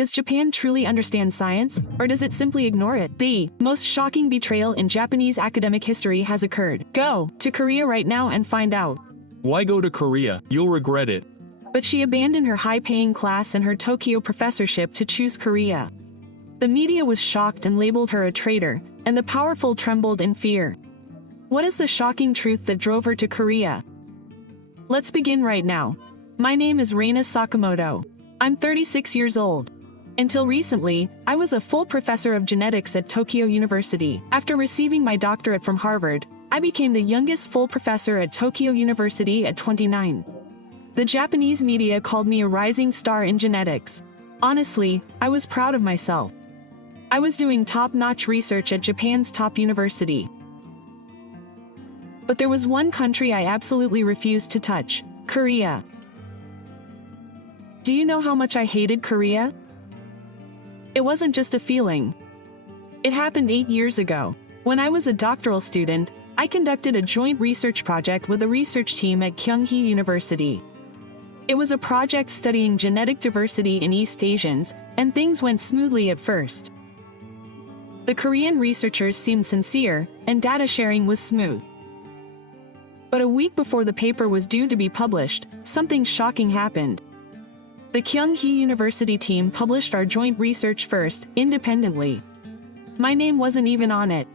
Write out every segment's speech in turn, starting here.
Does Japan truly understand science, or does it simply ignore it? The most shocking betrayal in Japanese academic history has occurred. Go to Korea right now and find out. Why go to Korea? You'll regret it. But she abandoned her high-paying class and her Tokyo professorship to choose Korea. The media was shocked and labeled her a traitor, and the powerful trembled in fear. What is the shocking truth that drove her to Korea? Let's begin right now. My name is Reina Sakamoto. I'm 36 years old. Until recently, I was a full professor of genetics at Tokyo University. After receiving my doctorate from Harvard, I became the youngest full professor at Tokyo University at 29. The Japanese media called me a rising star in genetics. Honestly, I was proud of myself. I was doing top-notch research at Japan's top university. But there was one country I absolutely refused to touch: Korea. Do you know how much I hated Korea? It wasn't just a feeling. It happened 8 years ago. When I was a doctoral student, I conducted a joint research project with a research team at Kyunghee University. It was a project studying genetic diversity in East Asians, and things went smoothly at first. The Korean researchers seemed sincere, and data sharing was smooth. But a week before the paper was due to be published, something shocking happened. The Kyunghee University team published our joint research first, independently. My name wasn't even on it.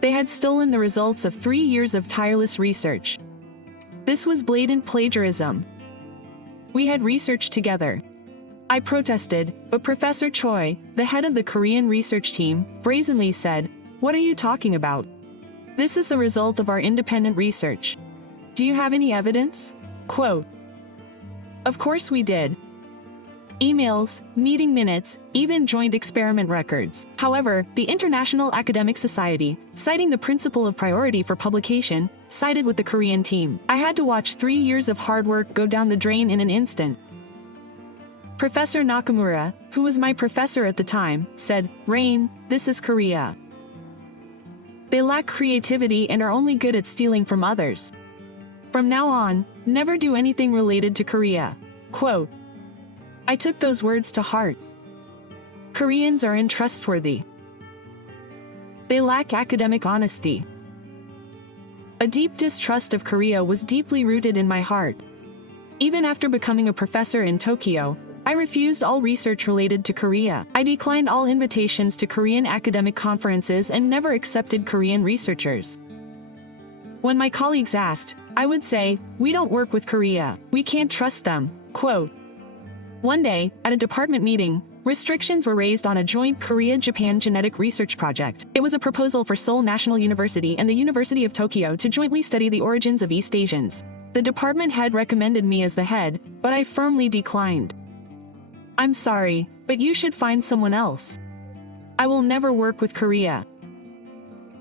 They had stolen the results of 3 years of tireless research. This was blatant plagiarism. We had researched together. I protested, but Professor Choi, the head of the Korean research team, brazenly said, "What are you talking about? This is the result of our independent research. Do you have any evidence?" Quote. Of course we did. Emails, meeting minutes, even joint experiment records. However, the International Academic Society, citing the principle of priority for publication, sided with the Korean team. I had to watch 3 years of hard work go down the drain in an instant. Professor Nakamura, who was my professor at the time, said, "Rain, this is Korea. They lack creativity and are only good at stealing from others. From now on, never do anything related to Korea." Quote. I took those words to heart. Koreans are untrustworthy. They lack academic honesty. A deep distrust of Korea was deeply rooted in my heart. Even after becoming a professor in Tokyo, I refused all research related to Korea. I declined all invitations to Korean academic conferences and never accepted Korean researchers. When my colleagues asked, I would say, "We don't work with Korea. We can't trust them." Quote. One day, at a department meeting, restrictions were raised on a joint Korea-Japan genetic research project. It was a proposal for Seoul National University and the University of Tokyo to jointly study the origins of East Asians. The department head recommended me as the head, but I firmly declined. "I'm sorry, but you should find someone else. I will never work with Korea."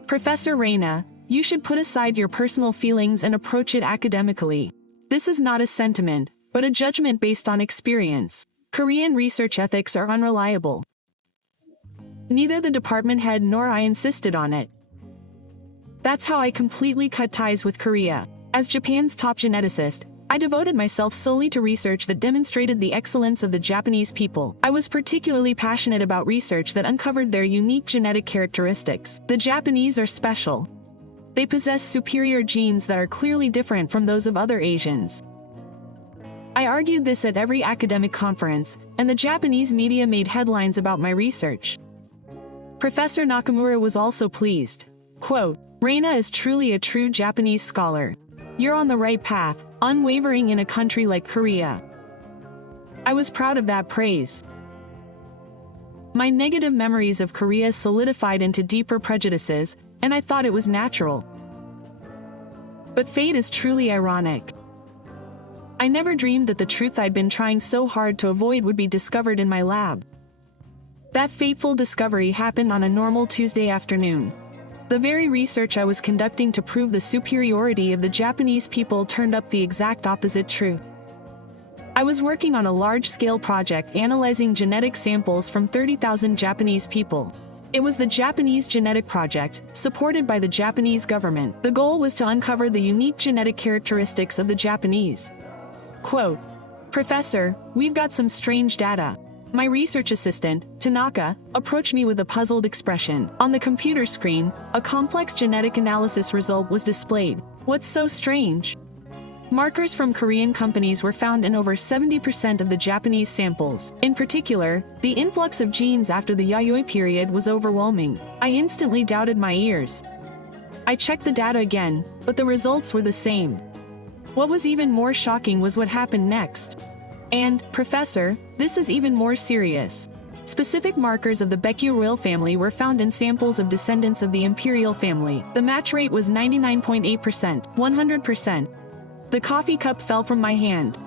Professor Reina, you should put aside your personal feelings and approach it academically. This is not a sentiment, but a judgment based on experience. Korean research ethics are unreliable. Neither the department head nor I insisted on it. That's how I completely cut ties with Korea. As Japan's top geneticist, I devoted myself solely to research that demonstrated the excellence of the Japanese people. I was particularly passionate about research that uncovered their unique genetic characteristics. The Japanese are special. They possess superior genes that are clearly different from those of other Asians. I argued this at every academic conference, and the Japanese media made headlines about my research. Professor Nakamura was also pleased. Quote, "Reina is truly a true Japanese scholar. You're on the right path, unwavering in a country like Korea." I was proud of that praise. My negative memories of Korea solidified into deeper prejudices, and I thought it was natural. But fate is truly ironic. I never dreamed that the truth I'd been trying so hard to avoid would be discovered in my lab. That fateful discovery happened on a normal Tuesday afternoon. The very research I was conducting to prove the superiority of the Japanese people turned up the exact opposite truth. I was working on a large-scale project analyzing genetic samples from 30,000 Japanese people. It was the Japanese Genetic Project, supported by the Japanese government. The goal was to uncover the unique genetic characteristics of the Japanese. Quote, "Professor, we've got some strange data. My research assistant, Tanaka, approached me with a puzzled expression. On the computer screen, a complex genetic analysis result was displayed. What's so strange? Markers from Korean companies were found in over 70% of the Japanese samples. In particular, the influx of genes after the Yayoi period was overwhelming. I instantly doubted my ears. I checked the data again, but the results were the same. What was even more shocking was what happened next. And, Professor, this is even more serious. Specific markers of the Baekgyu royal family were found in samples of descendants of the imperial family. The match rate was 99.8%, 100%. The coffee cup fell from my hand.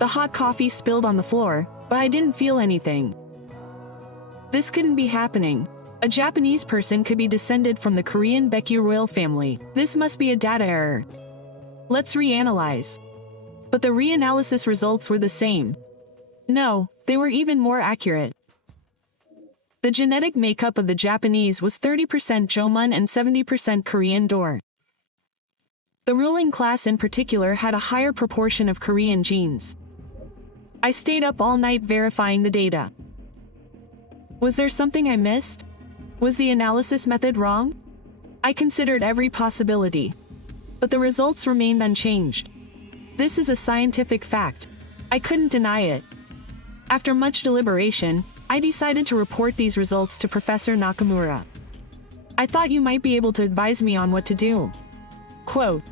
The hot coffee spilled on the floor, but I didn't feel anything. This couldn't be happening. A Japanese person could be descended from the Korean Baekgyu royal family. This must be a data error. Let's reanalyze. But the reanalysis results were the same. No, they were even more accurate. The genetic makeup of the Japanese was 30% Jomon and 70% Korean Dor. The ruling class in particular had a higher proportion of Korean genes. I stayed up all night verifying the data. Was there something I missed? Was the analysis method wrong? I considered every possibility. But the results remained unchanged. This is a scientific fact. I couldn't deny it. After much deliberation, I decided to report these results to Professor Nakamura. I thought you might be able to advise me on what to do. Quote,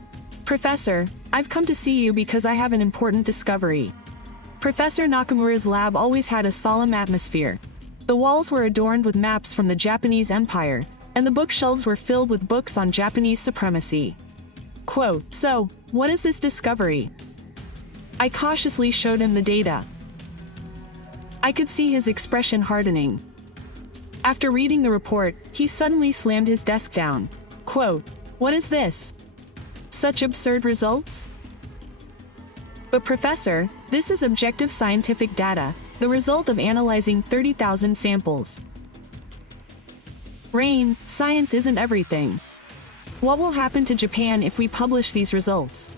Professor, I've come to see you because I have an important discovery. Professor Nakamura's lab always had a solemn atmosphere. The walls were adorned with maps from the Japanese Empire, and the bookshelves were filled with books on Japanese supremacy. Quote, so, what is this discovery? I cautiously showed him the data. I could see his expression hardening. After reading the report, he suddenly slammed his desk down. Quote, what is this? Such absurd results? But Professor, this is objective scientific data, the result of analyzing 30,000 samples. Rain, science isn't everything. What will happen to Japan if we publish these results?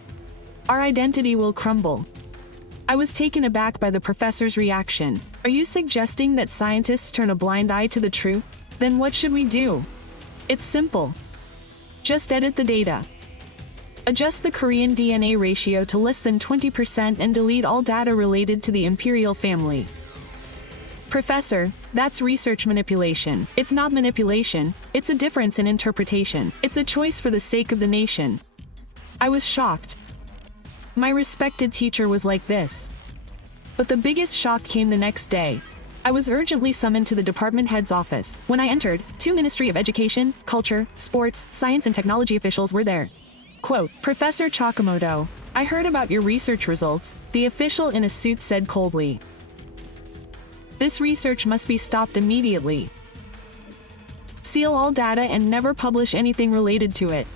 Our identity will crumble. I was taken aback by the professor's reaction. Are you suggesting that scientists turn a blind eye to the truth? Then what should we do? It's simple. Just edit the data. Adjust the Korean DNA ratio to less than 20% and delete all data related to the imperial family. Professor, that's research manipulation. It's not manipulation, it's a difference in interpretation. It's a choice for the sake of the nation. I was shocked. My respected teacher was like this. But the biggest shock came the next day. I was urgently summoned to the department head's office. When I entered, 2 Ministry of Education, Culture, Sports, Science and Technology officials were there. Quote, Professor Chakamoto, I heard about your research results, the official in a suit said coldly. This research must be stopped immediately. Seal all data and never publish anything related to it.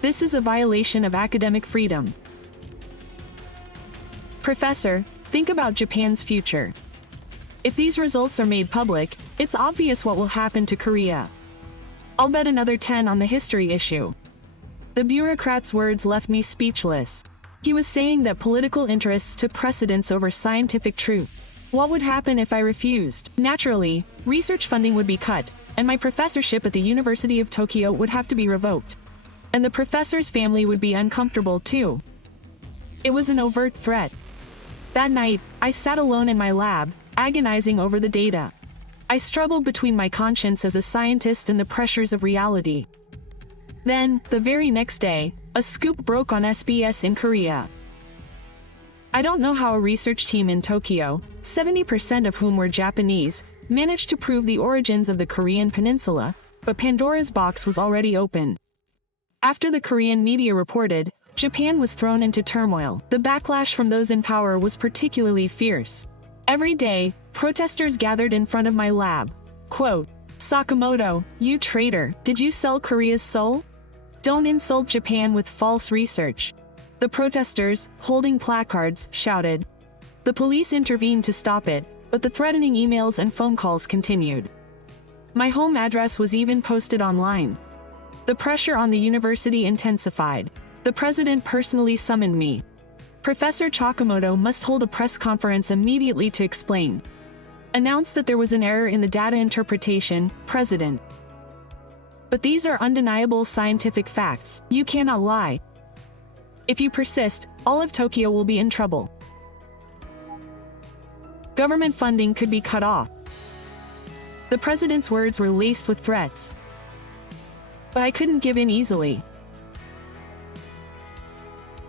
This is a violation of academic freedom. Professor, think about Japan's future. If these results are made public, it's obvious what will happen to Korea. I'll bet another 10 on the history issue. The bureaucrat's words left me speechless. He was saying that political interests took precedence over scientific truth. What would happen if I refused? Naturally, research funding would be cut, and my professorship at the University of Tokyo would have to be revoked. And the professor's family would be uncomfortable too. It was an overt threat. That night, I sat alone in my lab, agonizing over the data. I struggled between my conscience as a scientist and the pressures of reality. Then, the very next day, a scoop broke on SBS in Korea. I don't know how a research team in Tokyo, 70% of whom were Japanese, managed to prove the origins of the Korean peninsula, but Pandora's box was already open. After the Korean media reported, Japan was thrown into turmoil. The backlash from those in power was particularly fierce. Every day, protesters gathered in front of my lab. Quote, Sakamoto, you traitor, did you sell Korea's soul? Don't insult Japan with false research. The protesters, holding placards, shouted. The police intervened to stop it, but the threatening emails and phone calls continued. My home address was even posted online. The pressure on the university intensified. The president personally summoned me. Professor Chakamoto must hold a press conference immediately to explain. Announce that there was an error in the data interpretation, President. But these are undeniable scientific facts. You cannot lie. If you persist, all of Tokyo will be in trouble. Government funding could be cut off. The president's words were laced with threats. But I couldn't give in easily.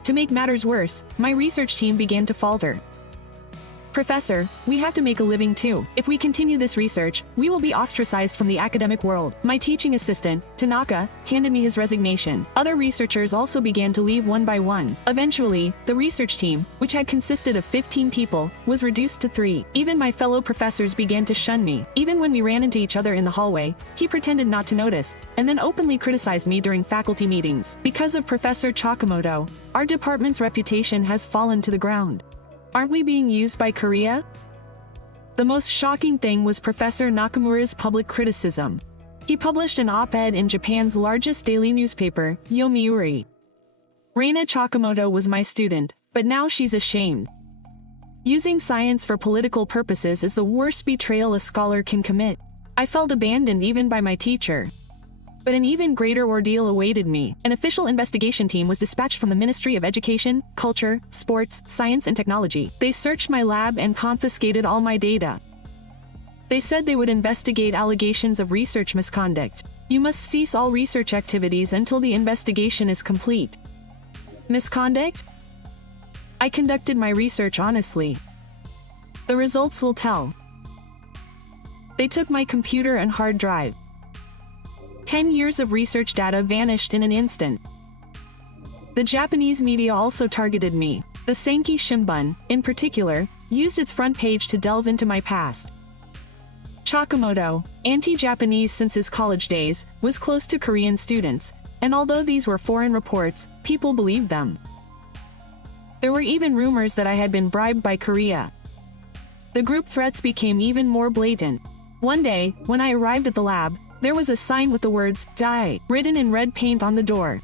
To make matters worse, my research team began to falter. Professor, we have to make a living too. If we continue this research, we will be ostracized from the academic world. My teaching assistant, Tanaka, handed me his resignation. Other researchers also began to leave one by one. Eventually, the research team, which had consisted of 15 people, was reduced to 3. Even my fellow professors began to shun me. Even when we ran into each other in the hallway, he pretended not to notice, and then openly criticized me during faculty meetings. Because of Professor Chakamoto, our department's reputation has fallen to the ground. Aren't we being used by Korea? The most shocking thing was Professor Nakamura's public criticism. He published an op-ed in Japan's largest daily newspaper, Yomiuri. Reina Chakamoto was my student, but now she's ashamed. Using science for political purposes is the worst betrayal a scholar can commit. I felt abandoned even by my teacher. But an even greater ordeal awaited me. An official investigation team was dispatched from the Ministry of Education, Culture, Sports, Science and Technology. They searched my lab and confiscated all my data. They said they would investigate allegations of research misconduct. You must cease all research activities until the investigation is complete. Misconduct? I conducted my research honestly. The results will tell. They took my computer and hard drive. 10 years of research data vanished in an instant. The Japanese media also targeted me. The Sankei Shimbun, in particular, used its front page to delve into my past. Chakamoto, anti-Japanese since his college days, was close to Korean students, and although these were foreign reports, people believed them. There were even rumors that I had been bribed by Korea. The group threats became even more blatant. One day, when I arrived at the lab, there was a sign with the words, "Die," written in red paint on the door.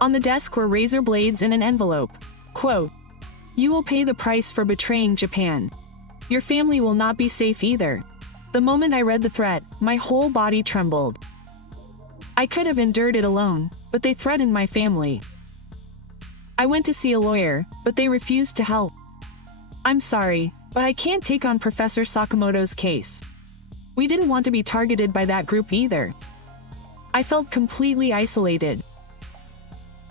On the desk were razor blades and an envelope. Quote, "You will pay the price for betraying Japan. Your family will not be safe either." The moment I read the threat, my whole body trembled. I could have endured it alone, but they threatened my family. I went to see a lawyer, but they refused to help. I'm sorry, but I can't take on Professor Sakamoto's case. We didn't want to be targeted by that group either. I felt completely isolated.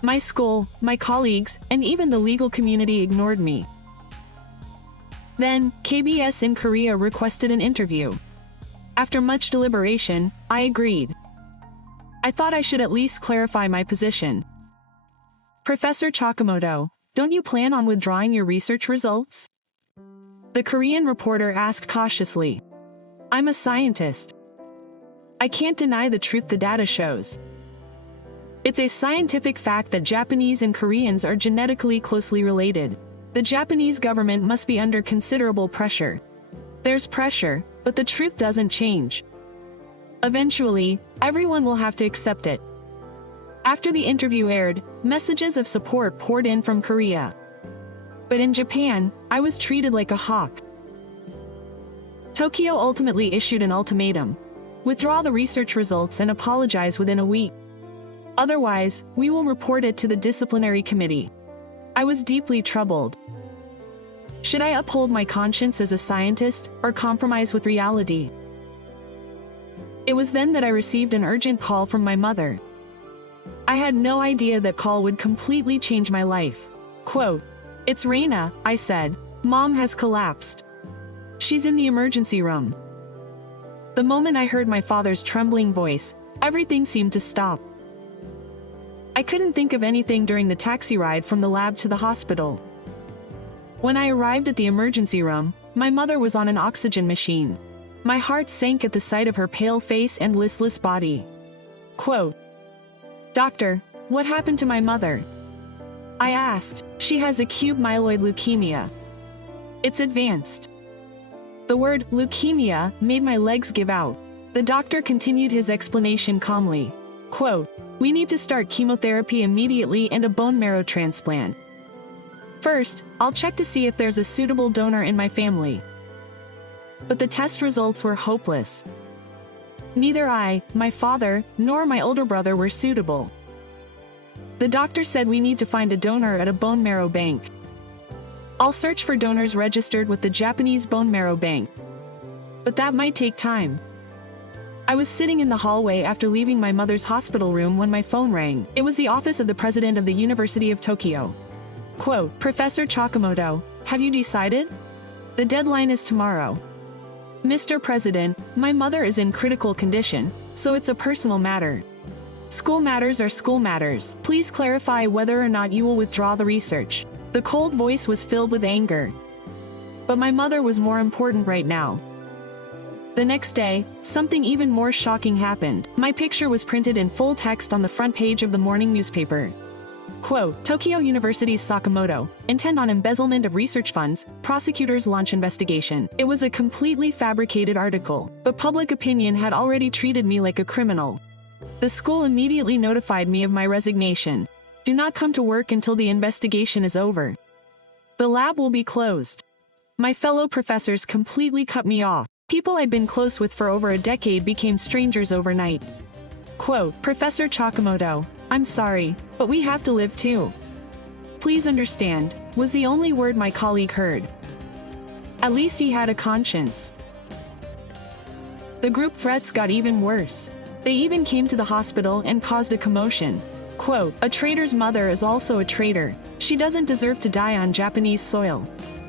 My school, my colleagues, and even the legal community ignored me. Then, KBS in Korea requested an interview. After much deliberation, I agreed. I thought I should at least clarify my position. Professor Chakamoto, don't you plan on withdrawing your research results? The Korean reporter asked cautiously. I'm a scientist. I can't deny the truth the data shows. It's a scientific fact that Japanese and Koreans are genetically closely related. The Japanese government must be under considerable pressure. There's pressure, but the truth doesn't change. Eventually, everyone will have to accept it. After the interview aired, messages of support poured in from Korea. But in Japan, I was treated like a hawk. Tokyo ultimately issued an ultimatum. Withdraw the research results and apologize within a week. Otherwise, we will report it to the disciplinary committee. I was deeply troubled. Should I uphold my conscience as a scientist or compromise with reality? It was then that I received an urgent call from my mother. I had no idea that call would completely change my life. Quote, "It's Reina," I said. "Mom has collapsed. She's in the emergency room." The moment I heard my father's trembling voice, everything seemed to stop. I couldn't think of anything during the taxi ride from the lab to the hospital. When I arrived at the emergency room, my mother was on an oxygen machine. My heart sank at the sight of her pale face and listless body. Quote, "Doctor, what happened to my mother?" I asked. "She has acute myeloid leukemia. It's advanced." The word leukemia made my legs give out. The doctor continued his explanation calmly. Quote, "We need to start chemotherapy immediately and a bone marrow transplant. First, I'll check to see if there's a suitable donor in my family. But the test results were hopeless. Neither I, my father, nor my older brother were suitable. The doctor said we need to find a donor at a bone marrow bank. I'll search for donors registered with the Japanese bone marrow bank. But that might take time. I was sitting in the hallway after leaving my mother's hospital room when my phone rang. It was the office of the president of the University of Tokyo. Quote, Professor Chakamoto, have you decided? The deadline is tomorrow. Mr. President, my mother is in critical condition, so it's a personal matter. School matters are school matters. Please clarify whether or not you will withdraw the research. The cold voice was filled with anger. But my mother was more important right now. The next day, something even more shocking happened. My picture was printed in full text on the front page of the morning newspaper. Quote, Tokyo University's Sakamoto, intend on embezzlement of research funds, prosecutors launch investigation. It was a completely fabricated article, but public opinion had already treated me like a criminal. The school immediately notified me of my resignation. Do not come to work until the investigation is over. The lab will be closed. My fellow professors completely cut me off. People I'd been close with for over a decade became strangers overnight. Quote, Professor Chakamoto, I'm sorry, but we have to live too. Please understand, was the only word my colleague heard. At least he had a conscience. The group threats got even worse. They even came to the hospital and caused a commotion. Quote, a traitor's mother is also a traitor. She doesn't deserve to die on Japanese soil.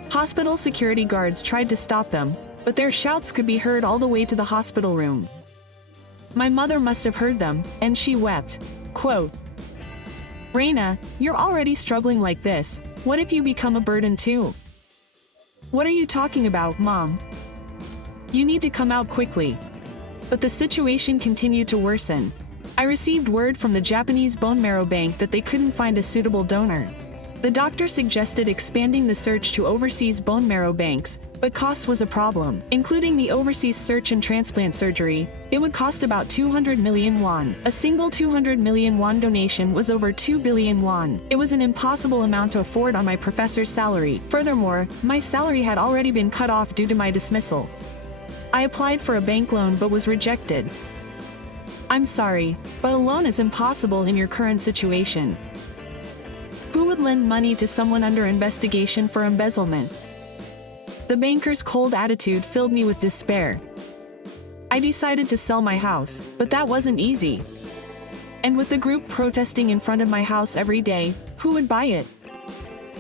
Hospital security guards tried to stop them, but their shouts could be heard all the way to the hospital room. My mother must have heard them, and she wept. Quote, Reina, you're already struggling like this. What if you become a burden too? What are you talking about, Mom? You need to come out quickly. But the situation continued to worsen. I received word from the Japanese bone marrow bank that they couldn't find a suitable donor. The doctor suggested expanding the search to overseas bone marrow banks, but cost was a problem. Including the overseas search and transplant surgery, it would cost about 200 million won. A single 200 million won donation was over 2 billion won. It was an impossible amount to afford on my professor's salary. Furthermore, my salary had already been cut off due to my dismissal. I applied for a bank loan but was rejected. I'm sorry, but a loan is impossible in your current situation. Who would lend money to someone under investigation for embezzlement? The banker's cold attitude filled me with despair. I decided to sell my house, but that wasn't easy. And with the group protesting in front of my house every day, who would buy it?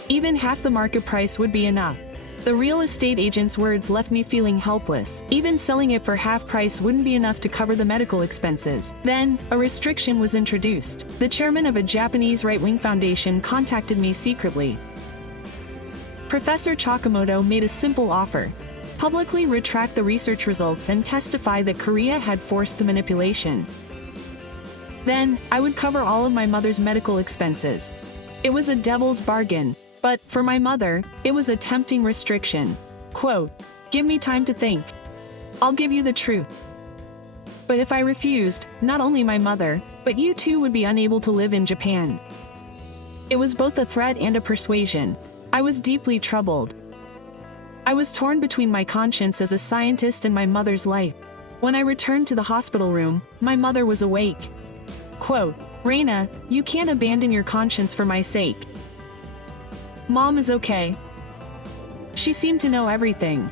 Even half the market price would be enough. The real estate agent's words left me feeling helpless. Even selling it for half price wouldn't be enough to cover the medical expenses. Then, a restriction was introduced. The chairman of a Japanese right-wing foundation contacted me secretly. Professor Chakamoto made a simple offer. Publicly retract the research results and testify that Korea had forced the manipulation. Then, I would cover all of my mother's medical expenses. It was a devil's bargain. But, for my mother, it was a tempting restriction. Quote, give me time to think. I'll give you the truth. But if I refused, not only my mother, but you too would be unable to live in Japan. It was both a threat and a persuasion. I was deeply troubled. I was torn between my conscience as a scientist and my mother's life. When I returned to the hospital room, my mother was awake. Quote, Reina, you can't abandon your conscience for my sake. Mom is okay. She seemed to know everything.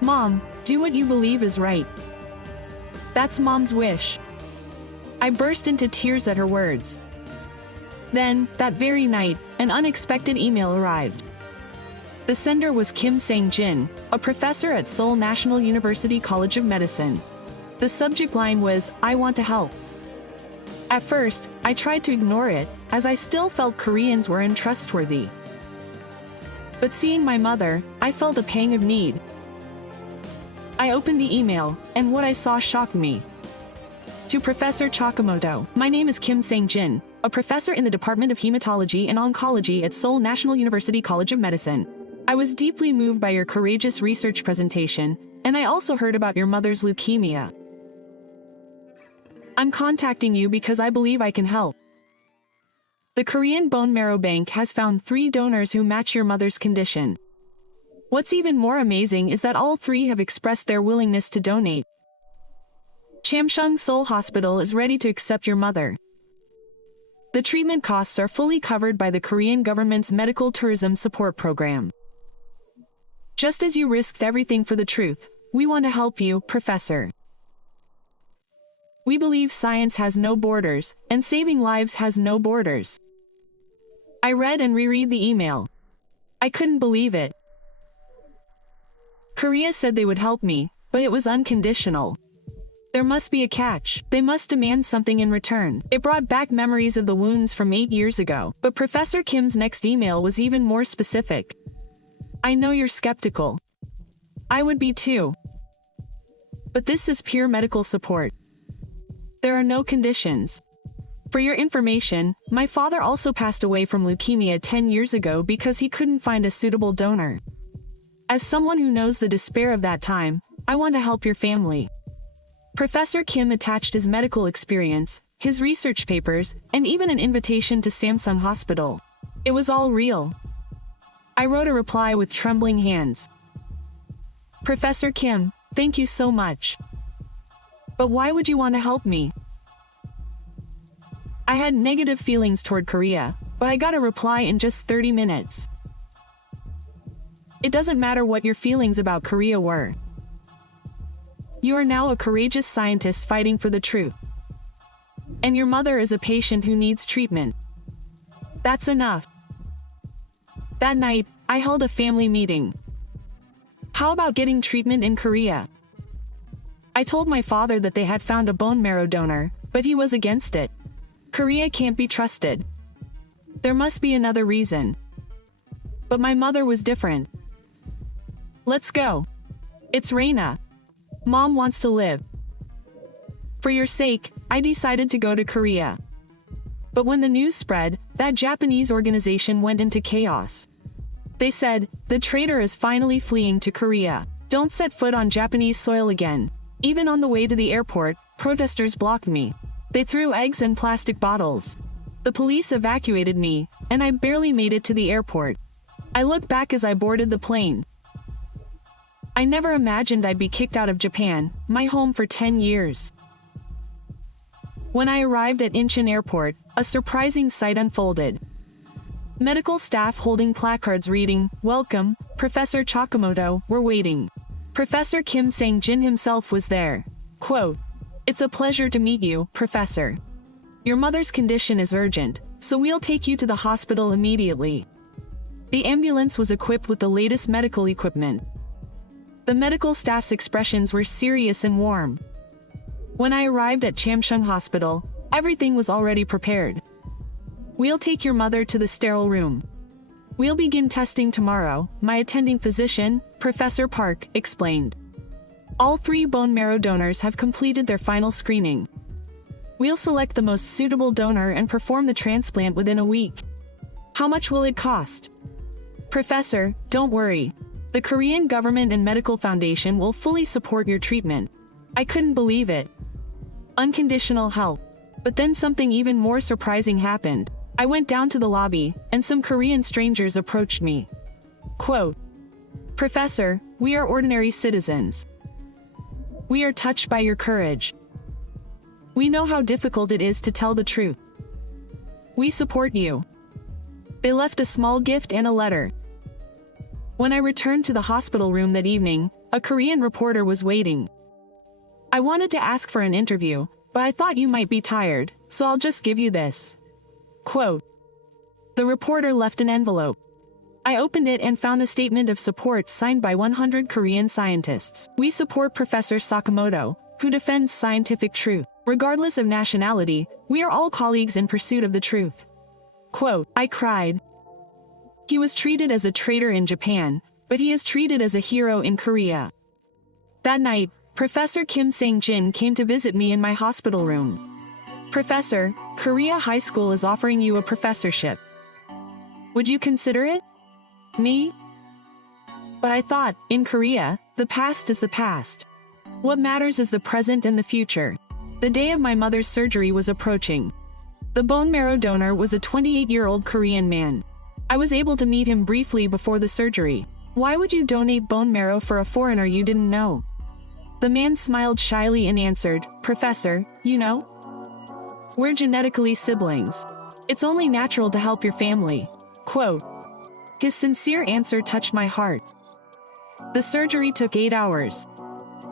Mom, do what you believe is right. That's Mom's wish. I burst into tears at her words. Then, that very night, an unexpected email arrived. The sender was Kim Sang-jin, a professor at Seoul National University College of Medicine. The subject line was, I want to help. At first, I tried to ignore it, as I still felt Koreans were untrustworthy. But seeing my mother, I felt a pang of need. I opened the email, and what I saw shocked me. To Professor Chakamoto, my name is Kim Sang-jin, a professor in the Department of Hematology and Oncology at Seoul National University College of Medicine. I was deeply moved by your courageous research presentation, and I also heard about your mother's leukemia. I'm contacting you because I believe I can help. The Korean bone marrow bank has found 3 donors who match your mother's condition. What's even more amazing is that all 3 have expressed their willingness to donate. Chamsung Seoul Hospital is ready to accept your mother. The treatment costs are fully covered by the Korean government's medical tourism support program. Just as you risked everything for the truth, we want to help you, Professor. We believe science has no borders, and saving lives has no borders. I read and reread the email. I couldn't believe it. Korea said they would help me, but it was unconditional. There must be a catch. They must demand something in return. It brought back memories of the wounds from 8 years ago, but Professor Kim's next email was even more specific. I know you're skeptical. I would be too. But this is pure medical support. There are no conditions. For your information, my father also passed away from leukemia 10 years ago because he couldn't find a suitable donor. As someone who knows the despair of that time, I want to help your family. Professor Kim attached his medical experience, his research papers, and even an invitation to Samsung Hospital. It was all real. I wrote a reply with trembling hands. Professor Kim, thank you so much. But why would you want to help me? I had negative feelings toward Korea, but I got a reply in just 30 minutes. It doesn't matter what your feelings about Korea were. You are now a courageous scientist fighting for the truth. And your mother is a patient who needs treatment. That's enough. That night, I held a family meeting. How about getting treatment in Korea? I told my father that they had found a bone marrow donor, but he was against it. Korea can't be trusted. There must be another reason. But my mother was different. Let's go. It's Reina. Mom wants to live. For your sake, I decided to go to Korea. But when the news spread, that Japanese organization went into chaos. They said, the traitor is finally fleeing to Korea. Don't set foot on Japanese soil again. Even on the way to the airport, protesters blocked me. They threw eggs and plastic bottles. The police evacuated me, and I barely made it to the airport. I look back as I boarded the plane. I never imagined I'd be kicked out of Japan, my home for 10 years. When I arrived at Incheon Airport, a surprising sight unfolded. Medical staff holding placards reading, "Welcome, Professor Chakamoto," were waiting. Professor Kim Sang-jin himself was there. Quote, "It's a pleasure to meet you, Professor. Your mother's condition is urgent, so we'll take you to the hospital immediately." The ambulance was equipped with the latest medical equipment. The medical staff's expressions were serious and warm. When I arrived at Chamsung Hospital, everything was already prepared. "We'll take your mother to the sterile room. We'll begin testing tomorrow," my attending physician, Professor Park, explained. "All 3 bone marrow donors have completed their final screening. We'll select the most suitable donor and perform the transplant within a week." "How much will it cost?" "Professor, don't worry. The Korean government and medical foundation will fully support your treatment." I couldn't believe it. Unconditional help. But then something even more surprising happened. I went down to the lobby, and some Korean strangers approached me. Quote, "Professor, we are ordinary citizens. We are touched by your courage. We know how difficult it is to tell the truth. We support you." They left a small gift and a letter. When I returned to the hospital room that evening, a Korean reporter was waiting. "I wanted to ask for an interview, but I thought you might be tired, so I'll just give you this." Quote. The reporter left an envelope. I opened it and found a statement of support signed by 100 Korean scientists. "We support Professor Sakamoto, who defends scientific truth. Regardless of nationality, we are all colleagues in pursuit of the truth." Quote. I cried. He was treated as a traitor in Japan, but he is treated as a hero in Korea. That night, Professor Kim Sang-jin came to visit me in my hospital room. "Professor, Korea High School is offering you a professorship. Would you consider it?" Me? But I thought, in Korea, the past is the past. What matters is the present and the future. The day of my mother's surgery was approaching. The bone marrow donor was a 28-year-old Korean man. I was able to meet him briefly before the surgery. Why would you donate bone marrow for a foreigner you didn't know? The man smiled shyly and answered, Professor, you know? We're genetically siblings. It's only natural to help your family. Quote. His sincere answer touched my heart. The surgery took 8 hours.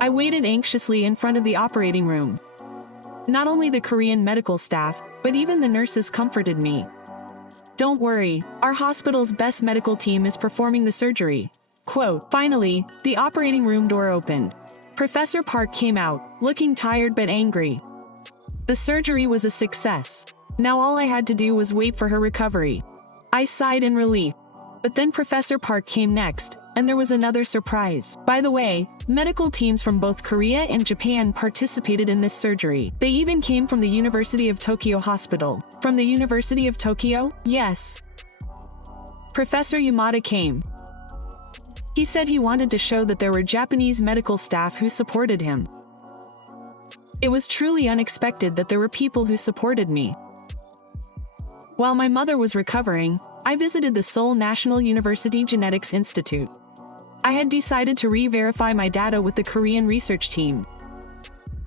I waited anxiously in front of the operating room. Not only the Korean medical staff, but even the nurses comforted me. Don't worry, our hospital's best medical team is performing the surgery. Quote. Finally, the operating room door opened. Professor Park came out, looking tired but angry. The surgery was a success. Now all I had to do was wait for her recovery. I sighed in relief. But then Professor Park came next, and there was another surprise. By the way, medical teams from both Korea and Japan participated in this surgery. They even came from the University of Tokyo Hospital. From the University of Tokyo? Yes. Professor Yamada came. He said he wanted to show that there were Japanese medical staff who supported him. It was truly unexpected that there were people who supported me. While my mother was recovering, I visited the Seoul National University Genetics Institute. I had decided to re-verify my data with the Korean research team.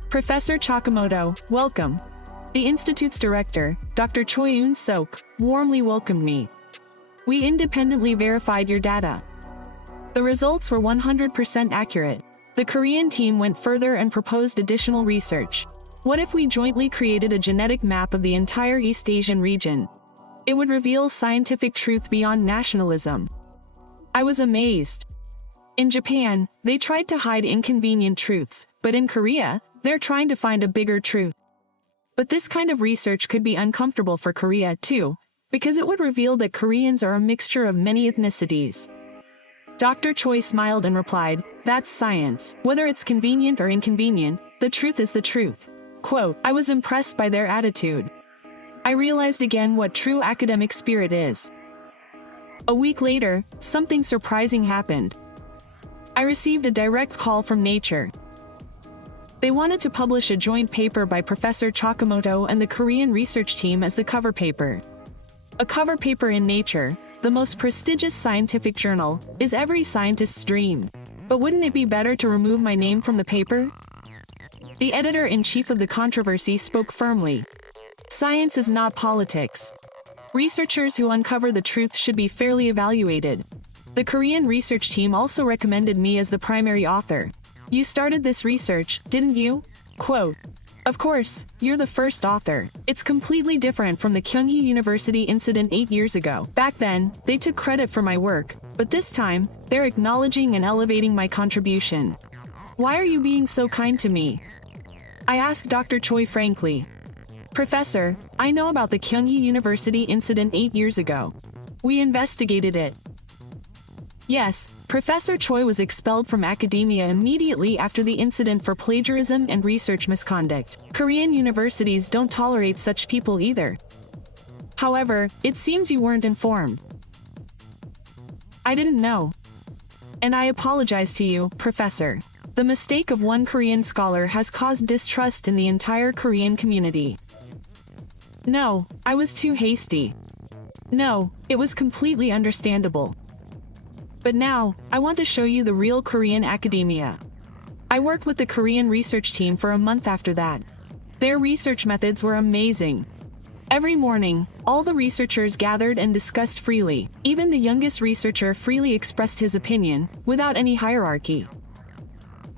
Professor Chakamoto, welcome. The institute's director, Dr. Choi Eun-sok, warmly welcomed me. We independently verified your data. The results were 100% accurate. The Korean team went further and proposed additional research. What if we jointly created a genetic map of the entire East Asian region? It would reveal scientific truth beyond nationalism. I was amazed. In Japan, they tried to hide inconvenient truths, but in Korea, they're trying to find a bigger truth. But this kind of research could be uncomfortable for Korea too, because it would reveal that Koreans are a mixture of many ethnicities. Dr. Choi smiled and replied, that's science. Whether it's convenient or inconvenient, the truth is the truth. Quote, I was impressed by their attitude. I realized again what true academic spirit is. A week later, something surprising happened. I received a direct call from Nature. They wanted to publish a joint paper by Professor Chakamoto and the Korean research team as the cover paper. A cover paper in Nature, the most prestigious scientific journal, is every scientist's dream. But wouldn't it be better to remove my name from the paper? The editor-in-chief of the controversy spoke firmly. Science is not politics. Researchers who uncover the truth should be fairly evaluated. The Korean research team also recommended me as the primary author. You started this research, didn't you? Quote, of course, you're the first author. It's completely different from the Kyunghee University incident 8 years ago. Back then, they took credit for my work, but this time, they're acknowledging and elevating my contribution. Why are you being so kind to me? I asked Dr. Choi frankly. Professor, I know about the Kyunghee University incident 8 years ago. We investigated it. Yes, Professor Choi was expelled from academia immediately after the incident for plagiarism and research misconduct. Korean universities don't tolerate such people either. However, it seems you weren't informed. I didn't know. And I apologize to you, Professor. The mistake of one Korean scholar has caused distrust in the entire Korean community. No, I was too hasty. No, it was completely understandable. But now, I want to show you the real Korean academia. I worked with the Korean research team for a month after that. Their research methods were amazing. Every morning, all the researchers gathered and discussed freely. Even the youngest researcher freely expressed his opinion, without any hierarchy.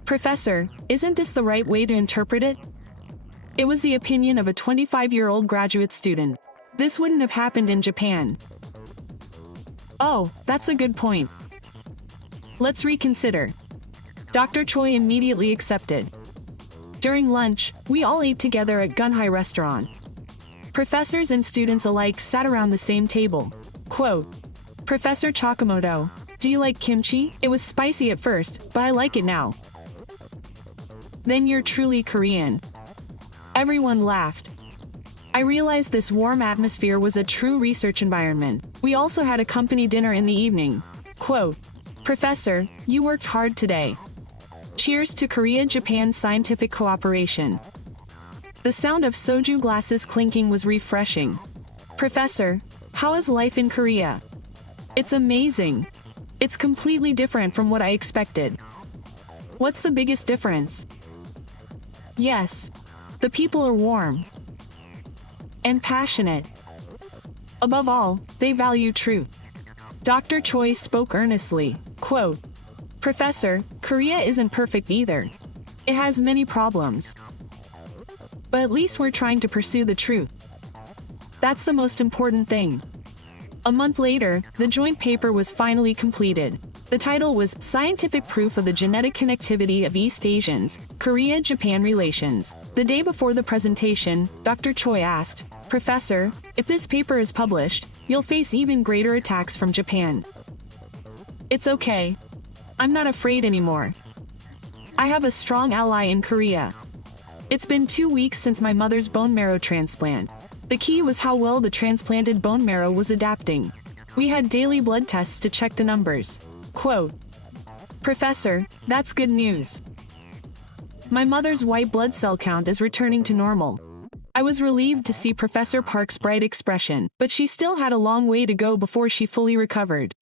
Professor, isn't this the right way to interpret it? It was the opinion of a 25-year-old graduate student. This wouldn't have happened in Japan. Oh, that's a good point. Let's reconsider. Dr. Choi immediately accepted. During lunch, we all ate together at Gunhai Restaurant. Professors and students alike sat around the same table. Quote, Professor Chakamoto, do you like kimchi? It was spicy at first, but I like it now. Then you're truly Korean. Everyone laughed. I realized this warm atmosphere was a true research environment. We also had a company dinner in the evening. Quote, Professor, you worked hard today. Cheers to Korea-Japan scientific cooperation. The sound of soju glasses clinking was refreshing. Professor, how is life in Korea? It's amazing. It's completely different from what I expected. What's the biggest difference? Yes. The people are warm and passionate. Above all, they value truth. Dr. Choi spoke earnestly. Quote, Professor, Korea isn't perfect either. It has many problems. But at least we're trying to pursue the truth. That's the most important thing. A month later, the joint paper was finally completed. The title was Scientific Proof of the Genetic Connectivity of East Asians, Korea-Japan Relations. The day before the presentation, Dr. Choi asked, Professor, if this paper is published, you'll face even greater attacks from Japan. It's okay. I'm not afraid anymore. I have a strong ally in Korea. It's been 2 weeks since my mother's bone marrow transplant. The key was how well the transplanted bone marrow was adapting. We had daily blood tests to check the numbers. Quote, Professor, that's good news. My mother's white blood cell count is returning to normal. I was relieved to see Professor Park's bright expression, but she still had a long way to go before she fully recovered.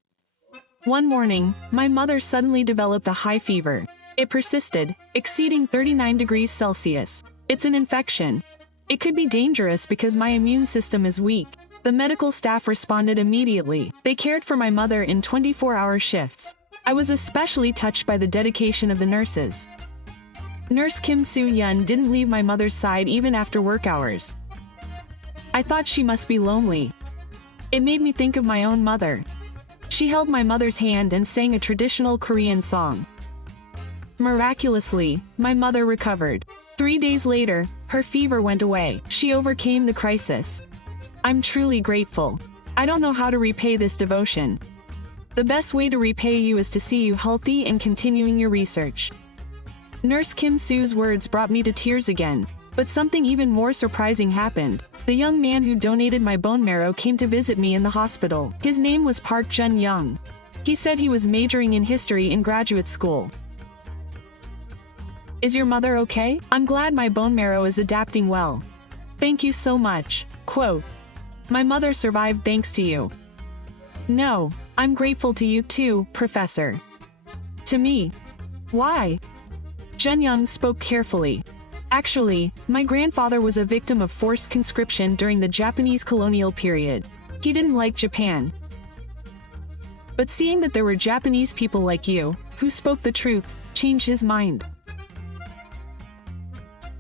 One morning, my mother suddenly developed a high fever. It persisted, exceeding 39 degrees Celsius. It's an infection. It could be dangerous because my immune system is weak. The medical staff responded immediately. They cared for my mother in 24-hour shifts. I was especially touched by the dedication of the nurses. Nurse Kim Soo-yeon didn't leave my mother's side even after work hours. I thought she must be lonely. It made me think of my own mother. She held my mother's hand and sang a traditional Korean song. Miraculously, my mother recovered. 3 days later, her fever went away. She overcame the crisis. I'm truly grateful. I don't know how to repay this devotion. The best way to repay you is to see you healthy and continuing your research. Nurse Kim Soo's words brought me to tears again. But something even more surprising happened. The young man who donated my bone marrow came to visit me in the hospital. His name was Park Jun-young. He said he was majoring in history in graduate school. Is your mother okay? I'm glad my bone marrow is adapting well. Thank you so much. Quote, my mother survived thanks to you. No, I'm grateful to you too, Professor. To me. Why? Jun-young spoke carefully. Actually, my grandfather was a victim of forced conscription during the Japanese colonial period. He didn't like Japan. But seeing that there were Japanese people like you, who spoke the truth, changed his mind.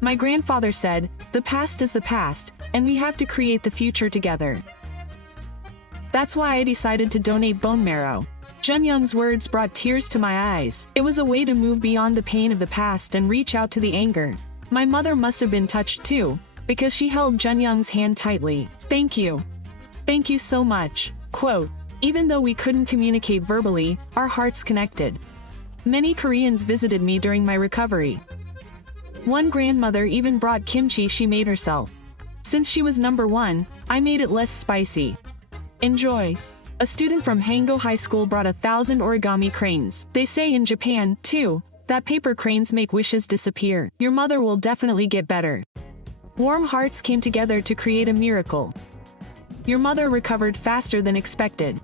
My grandfather said, the past is the past, and we have to create the future together. That's why I decided to donate bone marrow. Jun-young's words brought tears to my eyes. It was a way to move beyond the pain of the past and reach out to the anger. My mother must have been touched too, because she held Jun-young's hand tightly. Thank you. Thank you so much. Quote, even though we couldn't communicate verbally, our hearts connected. Many Koreans visited me during my recovery. One grandmother even brought kimchi she made herself. Since she was number 1, I made it less spicy. Enjoy. A student from Hango High School brought 1,000 origami cranes. They say in Japan, too, that paper cranes make wishes disappear. Your mother will definitely get better. Warm hearts came together to create a miracle. Your mother recovered faster than expected.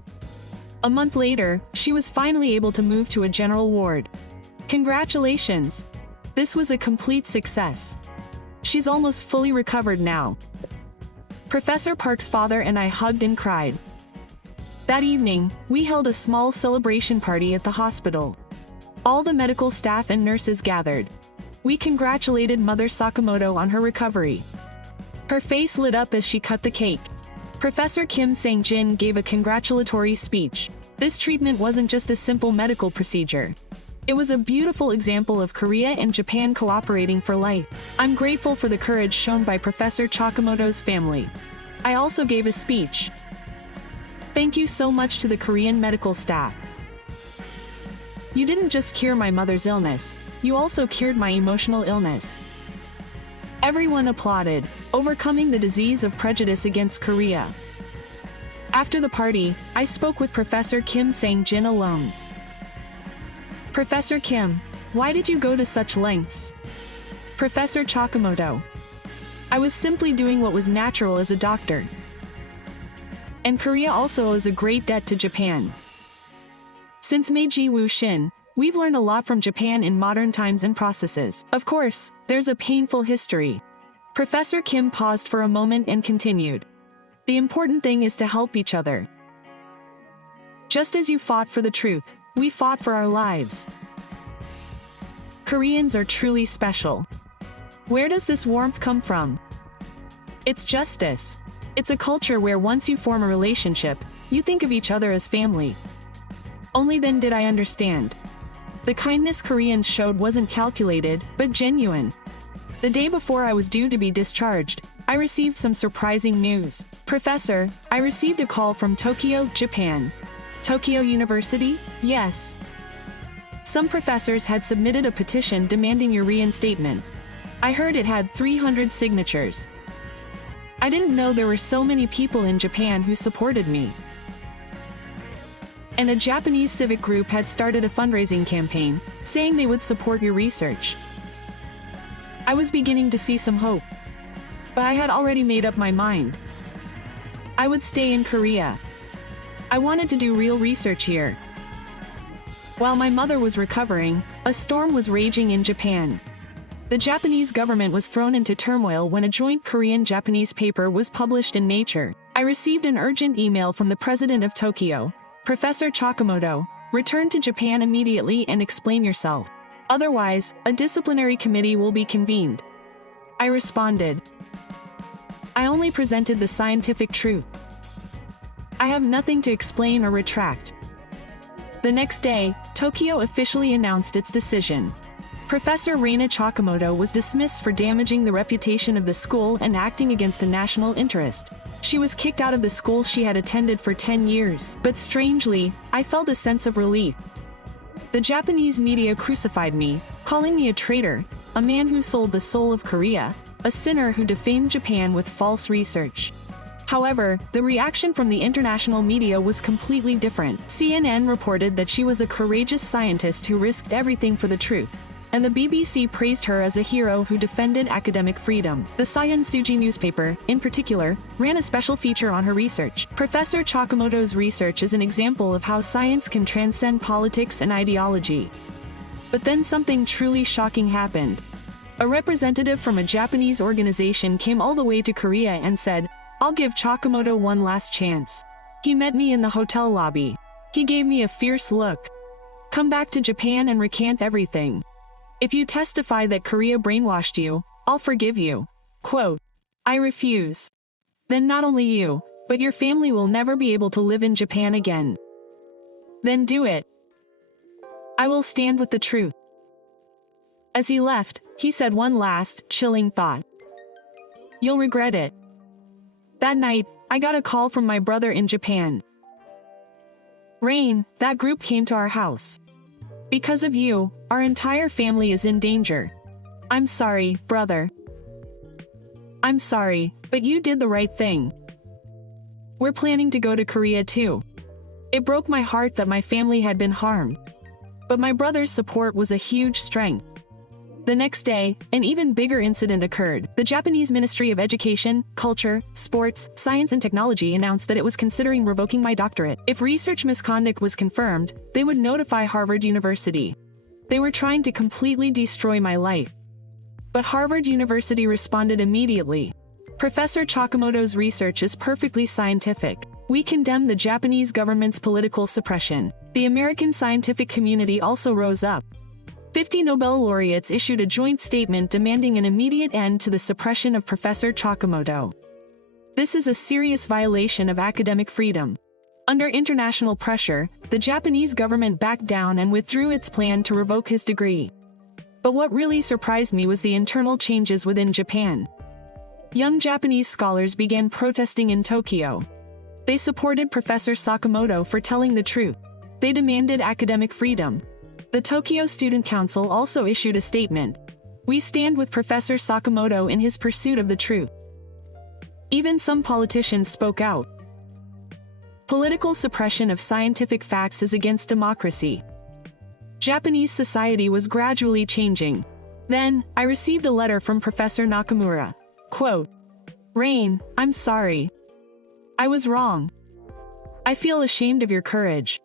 A month later, she was finally able to move to a general ward. Congratulations! This was a complete success. She's almost fully recovered now. Professor Park's father and I hugged and cried. That evening, we held a small celebration party at the hospital. All the medical staff and nurses gathered. We congratulated Mother Sakamoto on her recovery. Her face lit up as she cut the cake. Professor Kim Sang-jin gave a congratulatory speech. This treatment wasn't just a simple medical procedure. It was a beautiful example of Korea and Japan cooperating for life. I'm grateful for the courage shown by Professor Chakamoto's family. I also gave a speech. Thank you so much to the Korean medical staff. You didn't just cure my mother's illness, you also cured my emotional illness. Everyone applauded, overcoming the disease of prejudice against Korea. After the party, I spoke with Professor Kim Sang-jin alone. Professor Kim, why did you go to such lengths? Professor Chakamoto. I was simply doing what was natural as a doctor. And Korea also owes a great debt to Japan. Since Meiji Wuxin, we've learned a lot from Japan in modern times and processes. Of course, there's a painful history. Professor Kim paused for a moment and continued. The important thing is to help each other. Just as you fought for the truth, we fought for our lives. Koreans are truly special. Where does this warmth come from? It's justice. It's a culture where once you form a relationship, you think of each other as family. Only then did I understand. The kindness Koreans showed wasn't calculated, but genuine. The day before I was due to be discharged, I received some surprising news. Professor, I received a call from Tokyo, Japan. Tokyo University? Yes. Some professors had submitted a petition demanding your reinstatement. I heard it had 300 signatures. I didn't know there were so many people in Japan who supported me. And a Japanese civic group had started a fundraising campaign, saying they would support your research. I was beginning to see some hope. But I had already made up my mind. I would stay in Korea. I wanted to do real research here. While my mother was recovering, a storm was raging in Japan. The Japanese government was thrown into turmoil when a joint Korean-Japanese paper was published in Nature. I received an urgent email from the president of Tokyo, Professor Chakamoto. Return to Japan immediately and explain yourself. Otherwise, a disciplinary committee will be convened. I responded. I only presented the scientific truth. I have nothing to explain or retract. The next day, Tokyo officially announced its decision. Professor Reina Chakamoto was dismissed for damaging the reputation of the school and acting against the national interest. She was kicked out of the school she had attended for 10 years. But strangely, I felt a sense of relief. The Japanese media crucified me, calling me a traitor, a man who sold the soul of Korea, a sinner who defamed Japan with false research. However, the reaction from the international media was completely different. CNN reported that she was a courageous scientist who risked everything for the truth. And the BBC praised her as a hero who defended academic freedom. The Sayon Suji newspaper, in particular, ran a special feature on her research. Professor Chakamoto's research is an example of how science can transcend politics and ideology. But then something truly shocking happened. A representative from a Japanese organization came all the way to Korea and said, "I'll give Chakamoto one last chance." He met me in the hotel lobby. He gave me a fierce look. "Come back to Japan and recant everything. If you testify that Korea brainwashed you, I'll forgive you." Quote, "I refuse. Then not only you, but your family will never be able to live in Japan again. Then do it. I will stand with the truth." As he left, he said one last, chilling thought. "You'll regret it." That night, I got a call from my brother in Japan. "Rain, that group came to our house. Because of you, our entire family is in danger. I'm sorry, brother. I'm sorry, but you did the right thing. We're planning to go to Korea too." It broke my heart that my family had been harmed. But my brother's support was a huge strength. The next day, an even bigger incident occurred. The Japanese Ministry of Education, Culture, Sports, Science and Technology announced that it was considering revoking my doctorate. If research misconduct was confirmed, they would notify Harvard University. They were trying to completely destroy my life. But Harvard University responded immediately. Professor Chakamoto's research is perfectly scientific. We condemn the Japanese government's political suppression. The American scientific community also rose up. 50 Nobel laureates issued a joint statement demanding an immediate end to the suppression of Professor Chakamoto. This is a serious violation of academic freedom. Under international pressure, the Japanese government backed down and withdrew its plan to revoke his degree. But what really surprised me was the internal changes within Japan. Young Japanese scholars began protesting in Tokyo. They supported Professor Sakamoto for telling the truth. They demanded academic freedom. The Tokyo Student Council also issued a statement. "We stand with Professor Sakamoto in his pursuit of the truth." Even some politicians spoke out. Political suppression of scientific facts is against democracy. Japanese society was gradually changing. Then, I received a letter from Professor Nakamura. Quote, Rain, I'm sorry. I was wrong. I feel ashamed of your courage.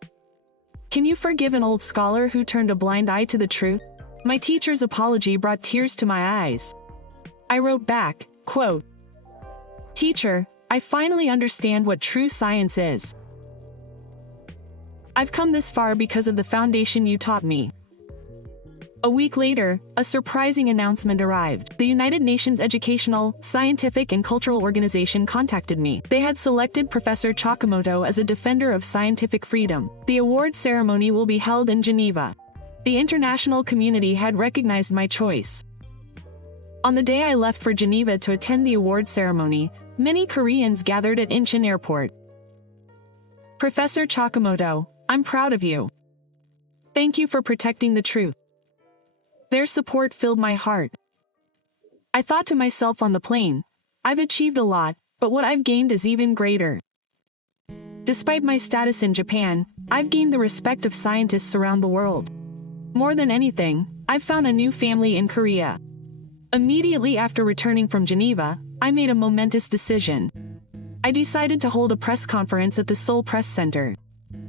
Can you forgive an old scholar who turned a blind eye to the truth? My teacher's apology brought tears to my eyes. I wrote back, quote, Teacher, I finally understand what true science is. I've come this far because of the foundation you taught me. A week later, a surprising announcement arrived. The United Nations Educational, Scientific and Cultural Organization contacted me. They had selected Professor Chakamoto as a defender of scientific freedom. The award ceremony will be held in Geneva. The international community had recognized my choice. On the day I left for Geneva to attend the award ceremony, many Koreans gathered at Incheon Airport. Professor Chakamoto, I'm proud of you. Thank you for protecting the truth. Their support filled my heart. I thought to myself on the plane, I've achieved a lot, but what I've gained is even greater. Despite my status in Japan, I've gained the respect of scientists around the world. More than anything, I've found a new family in Korea. Immediately after returning from Geneva, I made a momentous decision. I decided to hold a press conference at the Seoul Press Center.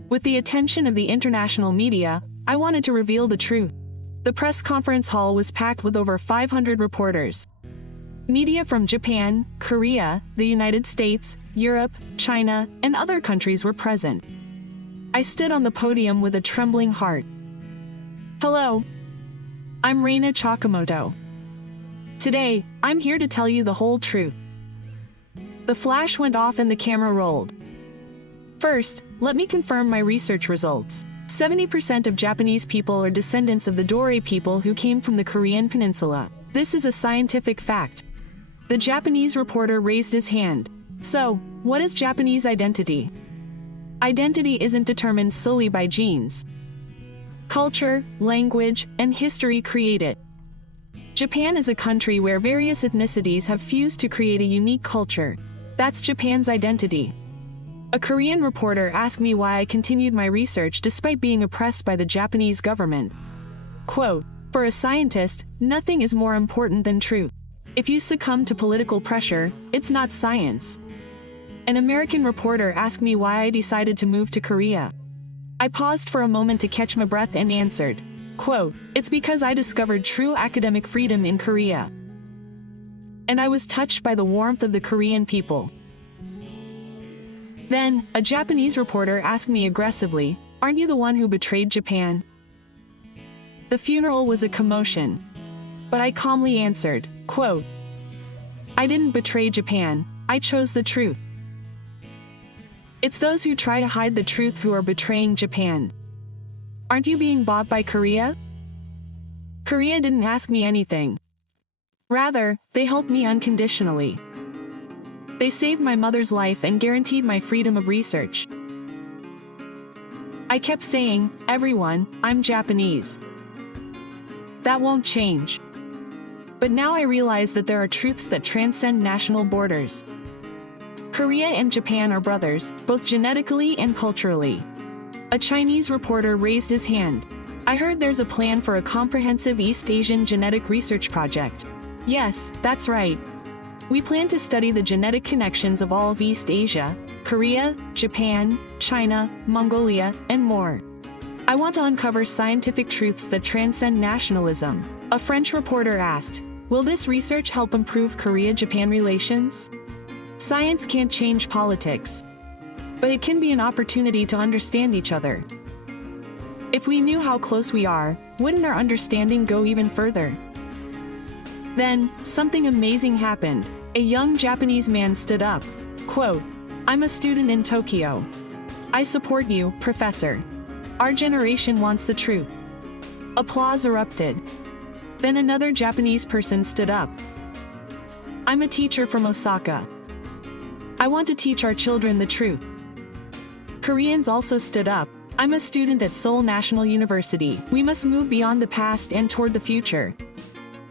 With the attention of the international media, I wanted to reveal the truth. The press conference hall was packed with over 500 reporters. Media from Japan, Korea, the United States, Europe, China, and other countries were present. I stood on the podium with a trembling heart. Hello. I'm Reina Chakamoto. Today, I'm here to tell you the whole truth. The flash went off and the camera rolled. First, let me confirm my research results. 70% of Japanese people are descendants of the Dore people who came from the Korean peninsula. This is a scientific fact. The Japanese reporter raised his hand. So, what is Japanese identity? Identity isn't determined solely by genes. Culture, language, and history create it. Japan is a country where various ethnicities have fused to create a unique culture. That's Japan's identity. A Korean reporter asked me why I continued my research despite being oppressed by the Japanese government. Quote, For a scientist, nothing is more important than truth. If you succumb to political pressure, it's not science. An American reporter asked me why I decided to move to Korea. I paused for a moment to catch my breath and answered, quote, It's because I discovered true academic freedom in Korea. And I was touched by the warmth of the Korean people. Then, a Japanese reporter asked me aggressively, Aren't you the one who betrayed Japan? The funeral was a commotion. But I calmly answered, quote, I didn't betray Japan, I chose the truth. It's those who try to hide the truth who are betraying Japan. Aren't you being bought by Korea? Korea didn't ask me anything. Rather, they helped me unconditionally. They saved my mother's life and guaranteed my freedom of research. I kept saying, Everyone, I'm Japanese. That won't change. But now I realize that there are truths that transcend national borders. Korea and Japan are brothers, both genetically and culturally. A Chinese reporter raised his hand. I heard there's a plan for a comprehensive East Asian genetic research project. Yes, that's right. We plan to study the genetic connections of all of East Asia, Korea, Japan, China, Mongolia, and more. I want to uncover scientific truths that transcend nationalism. A French reporter asked, Will this research help improve Korea-Japan relations? Science can't change politics. But it can be an opportunity to understand each other. If we knew how close we are, wouldn't our understanding go even further? Then, something amazing happened. A young Japanese man stood up. Quote, I'm a student in Tokyo. I support you, Professor. Our generation wants the truth. Applause erupted. Then another Japanese person stood up. I'm a teacher from Osaka. I want to teach our children the truth. Koreans also stood up. I'm a student at Seoul National University. We must move beyond the past and toward the future.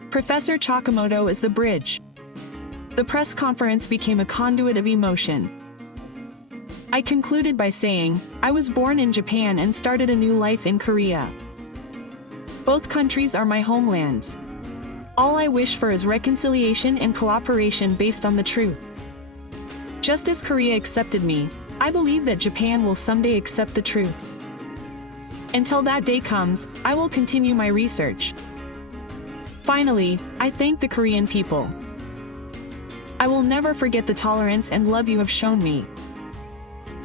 Professor Chakamoto is the bridge. The press conference became a conduit of emotion. I concluded by saying, I was born in Japan and started a new life in Korea. Both countries are my homelands. All I wish for is reconciliation and cooperation based on the truth. Just as Korea accepted me, I believe that Japan will someday accept the truth. Until that day comes, I will continue my research. Finally, I thank the Korean people. I will never forget the tolerance and love you have shown me.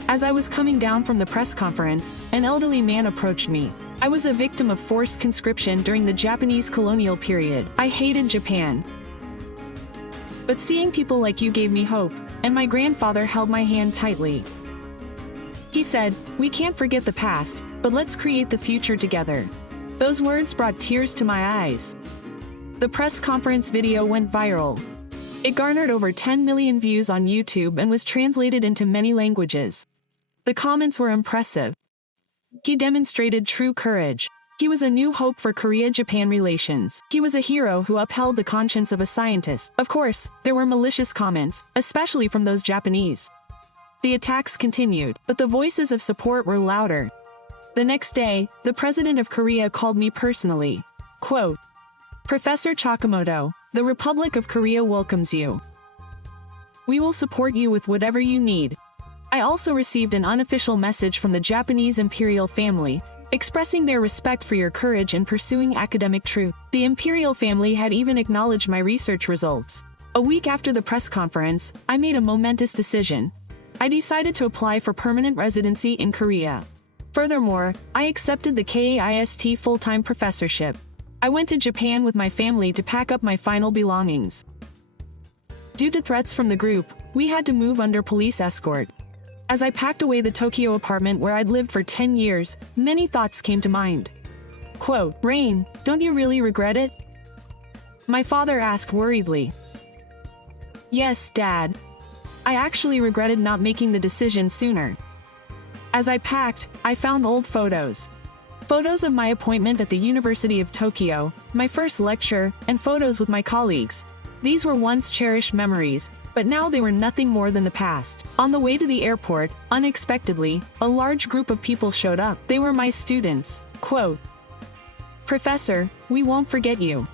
As I was coming down from the press conference, an elderly man approached me. I was a victim of forced conscription during the Japanese colonial period. I hated Japan. But seeing people like you gave me hope, and my grandfather held my hand tightly. He said, "We can't forget the past, but let's create the future together." Those words brought tears to my eyes. The press conference video went viral. It garnered over 10 million views on YouTube and was translated into many languages. The comments were impressive. He demonstrated true courage. He was a new hope for Korea-Japan relations. He was a hero who upheld the conscience of a scientist. Of course, there were malicious comments, especially from those Japanese. The attacks continued, but the voices of support were louder. The next day, the president of Korea called me personally. Quote, "Professor Chakamoto, the Republic of Korea welcomes you. We will support you with whatever you need." I also received an unofficial message from the Japanese imperial family, expressing their respect for your courage in pursuing academic truth. The imperial family had even acknowledged my research results. A week after the press conference, I made a momentous decision. I decided to apply for permanent residency in Korea. Furthermore, I accepted the KAIST full-time professorship. I went to Japan with my family to pack up my final belongings. Due to threats from the group, we had to move under police escort. As I packed away the Tokyo apartment where I'd lived for 10 years, many thoughts came to mind. Quote, "Rain, don't you really regret it?" My father asked worriedly. "Yes, Dad. I actually regretted not making the decision sooner." As I packed, I found old photos. Photos of my appointment at the University of Tokyo, my first lecture, and photos with my colleagues. These were once cherished memories, but now they were nothing more than the past. On the way to the airport, unexpectedly, a large group of people showed up. They were my students. Quote, "Professor, we won't forget you.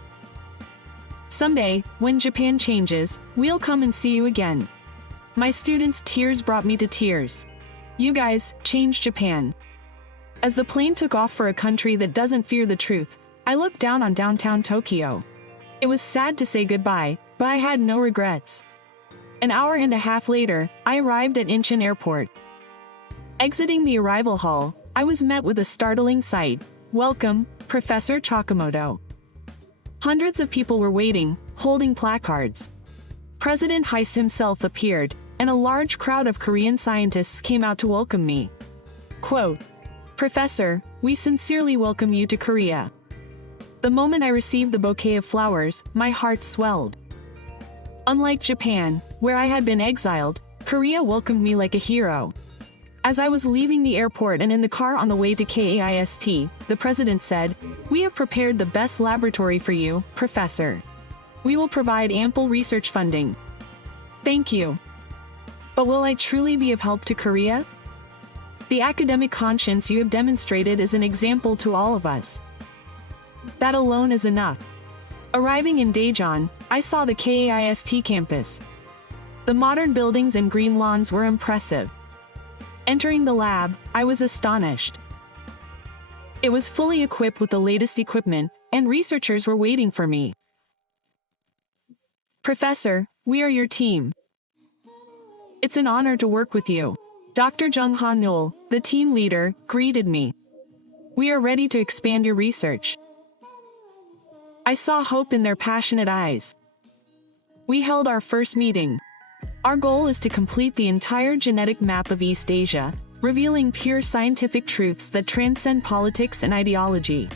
Someday, when Japan changes, we'll come and see you again." My students' tears brought me to tears. You guys changed Japan. As the plane took off for a country that doesn't fear the truth, I looked down on downtown Tokyo. It was sad to say goodbye, but I had no regrets. An hour and a half later, I arrived at Incheon Airport. Exiting the arrival hall, I was met with a startling sight. "Welcome, Professor Chakamoto." Hundreds of people were waiting, holding placards. President Heist himself appeared, and a large crowd of Korean scientists came out to welcome me. Quote, "Professor, we sincerely welcome you to Korea." The moment I received the bouquet of flowers, my heart swelled. Unlike Japan, where I had been exiled, Korea welcomed me like a hero. As I was leaving the airport and in the car on the way to KAIST, the president said, "We have prepared the best laboratory for you, Professor. We will provide ample research funding." Thank you. But will I truly be of help to Korea? The academic conscience you have demonstrated is an example to all of us. That alone is enough. Arriving in Daejeon, I saw the KAIST campus. The modern buildings and green lawns were impressive. Entering the lab, I was astonished. It was fully equipped with the latest equipment, and researchers were waiting for me. "Professor, we are your team. It's an honor to work with you." Dr. Jung Ha-nul, the team leader, greeted me. "We are ready to expand your research." I saw hope in their passionate eyes. We held our first meeting. Our goal is to complete the entire genetic map of East Asia, revealing pure scientific truths that transcend politics and ideology.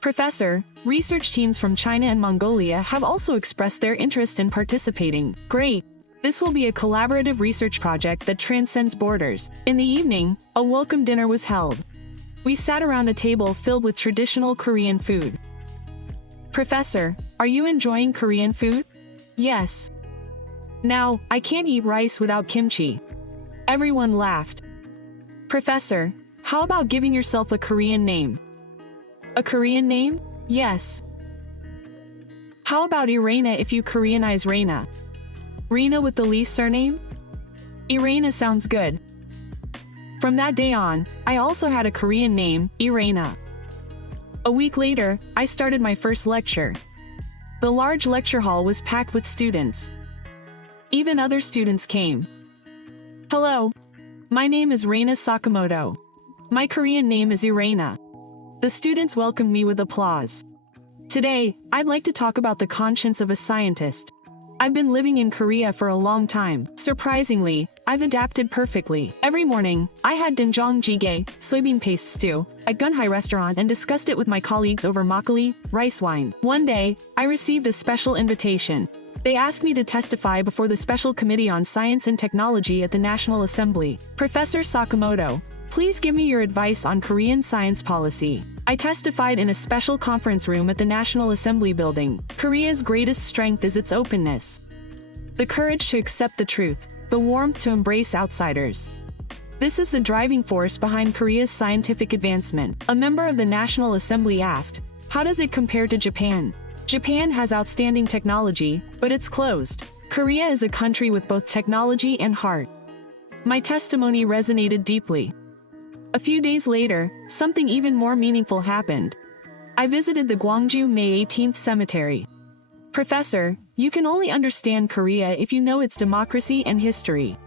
Professor, research teams from China and Mongolia have also expressed their interest in participating. Great! This will be a collaborative research project that transcends borders. In the evening, a welcome dinner was held. We sat around a table filled with traditional Korean food. "Professor, are you enjoying Korean food?" "Yes. Now, I can't eat rice without kimchi." Everyone laughed. "Professor, how about giving yourself a Korean name?" "A Korean name? Yes. How about Irena if you Koreanize Reina? Rena with the Lee surname? Irena sounds good. From that day on, I also had a Korean name, Irena. A week later, I started my first lecture. The large lecture hall was packed with students. Even other students came. Hello. My name is Reina Sakamoto. My Korean name is Irena. The students welcomed me with applause. Today, I'd like to talk about the conscience of a scientist. I've been living in Korea for a long time. Surprisingly, I've adapted perfectly. Every morning, I had doenjang jjigae, soybean paste stew, at Gunhai restaurant and discussed it with my colleagues over makgeolli, rice wine. One day, I received a special invitation. They asked me to testify before the Special Committee on Science and Technology at the National Assembly. Professor Sakamoto, please give me your advice on Korean science policy. I testified in a special conference room at the National Assembly building. Korea's greatest strength is its openness. The courage to accept the truth, the warmth to embrace outsiders. This is the driving force behind Korea's scientific advancement. A member of the National Assembly asked, how does it compare to Japan? Japan has outstanding technology, but it's closed. Korea is a country with both technology and heart. My testimony resonated deeply. A few days later, something even more meaningful happened. I visited the Gwangju May 18th Cemetery. Professor, you can only understand Korea if you know its democracy and history.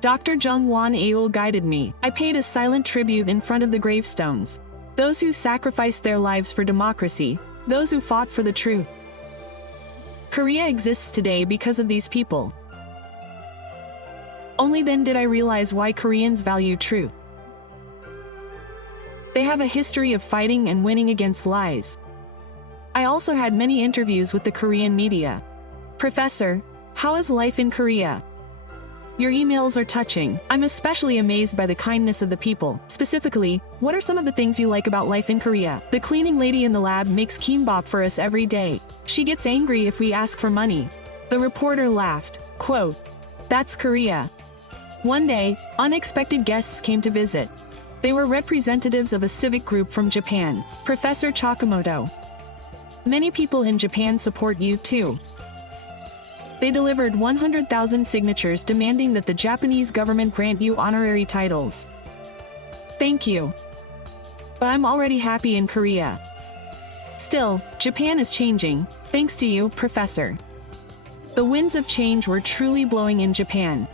Dr. Jung Won Aul guided me. I paid a silent tribute in front of the gravestones. Those who sacrificed their lives for democracy, those who fought for the truth. Korea exists today because of these people. Only then did I realize why Koreans value truth. They have a history of fighting and winning against lies. I also had many interviews with the Korean media. Professor, how is life in Korea? Your emails are touching. I'm especially amazed by the kindness of the people. Specifically, what are some of the things you like about life in Korea? The cleaning lady in the lab makes kimbap for us every day. She gets angry if we ask for money. The reporter laughed. Quote, that's Korea. One day, unexpected guests came to visit. They were representatives of a civic group from Japan, Professor Chakamoto. Many people in Japan support you too. They delivered 100,000 signatures demanding that the Japanese government grant you honorary titles. Thank you. But I'm already happy in Korea. Still, Japan is changing, thanks to you, Professor. The winds of change were truly blowing in Japan.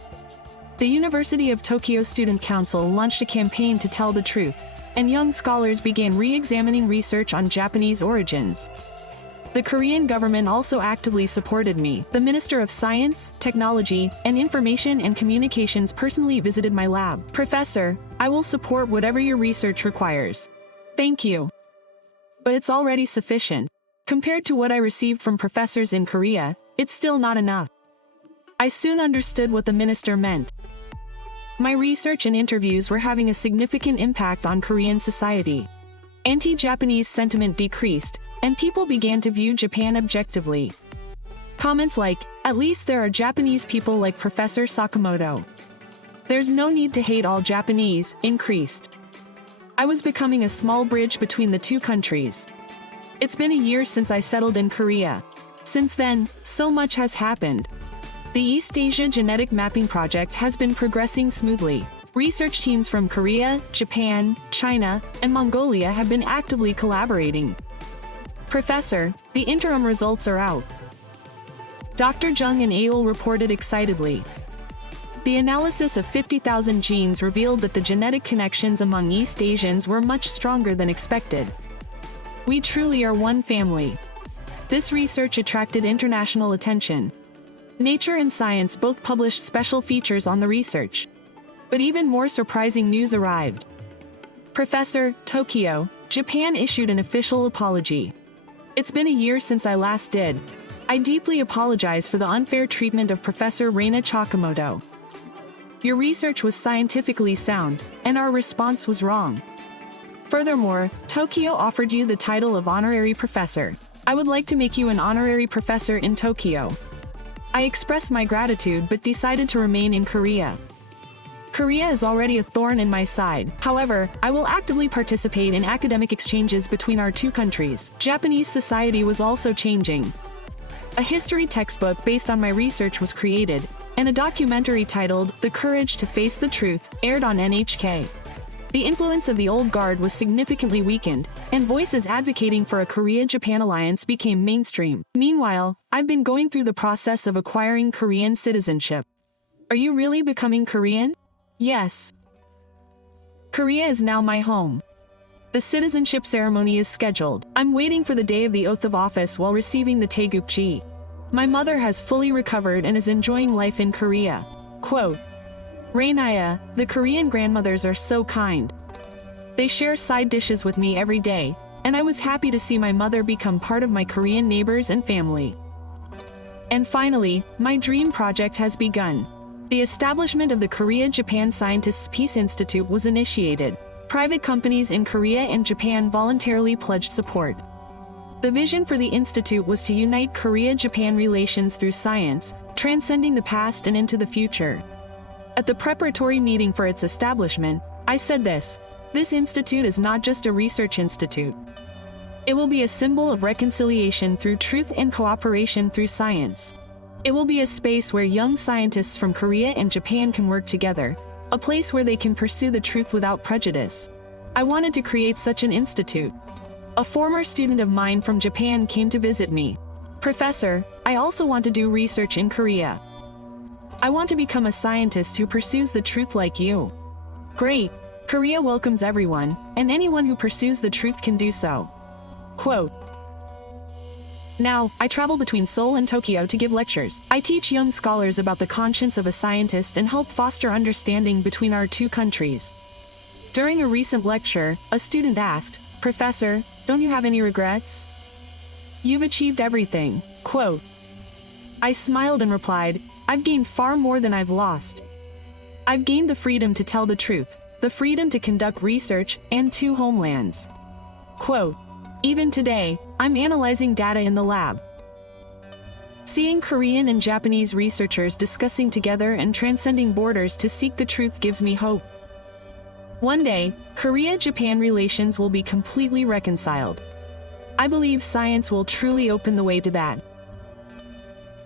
The University of Tokyo Student Council launched a campaign to tell the truth, and young scholars began re-examining research on Japanese origins. The Korean government also actively supported me. The Minister of Science, Technology, and Information and Communications personally visited my lab. Professor, I will support whatever your research requires. Thank you. But it's already sufficient. Compared to what I received from professors in Korea, it's still not enough. I soon understood what the minister meant. My research and interviews were having a significant impact on Korean society. Anti-Japanese sentiment decreased, and people began to view Japan objectively. Comments like, at least there are Japanese people like Professor Sakamoto. There's no need to hate all Japanese, increased. I was becoming a small bridge between the two countries. It's been a year since I settled in Korea. Since then, so much has happened. The East Asia Genetic Mapping Project has been progressing smoothly. Research teams from Korea, Japan, China, and Mongolia have been actively collaborating. Professor, the interim results are out. Dr. Jung and Aul reported excitedly. The analysis of 50,000 genes revealed that the genetic connections among East Asians were much stronger than expected. We truly are one family. This research attracted international attention. Nature and Science both published special features on the research. But even more surprising news arrived. Professor, Tokyo, Japan issued an official apology. It's been a year since I last did. I deeply apologize for the unfair treatment of Professor Reina Chakamoto. Your research was scientifically sound, and our response was wrong. Furthermore, Tokyo offered you the title of honorary professor. I would like to make you an honorary professor in Tokyo. I expressed my gratitude but decided to remain in Korea. Korea is already a thorn in my side. However, I will actively participate in academic exchanges between our two countries. Japanese society was also changing. A history textbook based on my research was created, and a documentary titled The Courage to Face the Truth aired on NHK. The influence of the old guard was significantly weakened, and voices advocating for a Korea-Japan alliance became mainstream. Meanwhile, I've been going through the process of acquiring Korean citizenship. Are you really becoming Korean? Yes. Korea is now my home. The citizenship ceremony is scheduled. I'm waiting for the day of the oath of office while receiving the Taegukji. My mother has fully recovered and is enjoying life in Korea. Quote, Rainaya, the Korean grandmothers are so kind. They share side dishes with me every day, and I was happy to see my mother become part of my Korean neighbors and family. And finally, my dream project has begun. The establishment of the Korea-Japan Scientists Peace Institute was initiated. Private companies in Korea and Japan voluntarily pledged support. The vision for the institute was to unite Korea-Japan relations through science, transcending the past and into the future. At the preparatory meeting for its establishment, I said this institute is not just a research institute. It will be a symbol of reconciliation through truth and cooperation through science. It will be a space where young scientists from Korea and Japan can work together, a place where they can pursue the truth without prejudice. I wanted to create such an institute. A former student of mine from Japan came to visit me. Professor, I also want to do research in Korea. I want to become a scientist who pursues the truth like you. Great. Korea welcomes everyone, and anyone who pursues the truth can do so. Quote, Now, I travel between Seoul and Tokyo to give lectures. I teach young scholars about the conscience of a scientist and help foster understanding between our two countries. During a recent lecture, a student asked, Professor, don't you have any regrets? You've achieved everything. Quote, I smiled and replied, I've gained far more than I've lost. I've gained the freedom to tell the truth, the freedom to conduct research, and 2 homelands. Quote, Even today, I'm analyzing data in the lab. Seeing Korean and Japanese researchers discussing together and transcending borders to seek the truth gives me hope. One day, Korea-Japan relations will be completely reconciled. I believe science will truly open the way to that.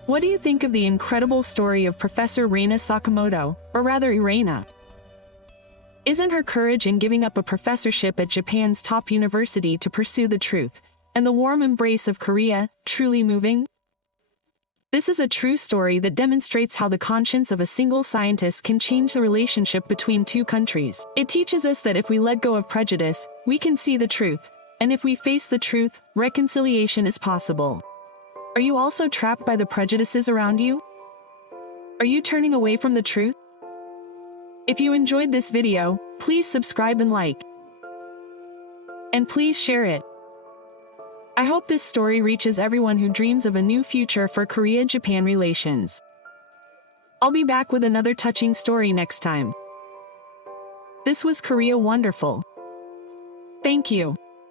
What do you think of the incredible story of Professor Reina Sakamoto, or rather Irena? Isn't her courage in giving up a professorship at Japan's top university to pursue the truth, and the warm embrace of Korea, truly moving? This is a true story that demonstrates how the conscience of a single scientist can change the relationship between 2 countries. It teaches us that if we let go of prejudice, we can see the truth, and if we face the truth, reconciliation is possible. Are you also trapped by the prejudices around you? Are you turning away from the truth? If you enjoyed this video, please subscribe and like. And please share it. I hope this story reaches everyone who dreams of a new future for Korea-Japan relations. I'll be back with another touching story next time. This was Korea Wonderful. Thank you.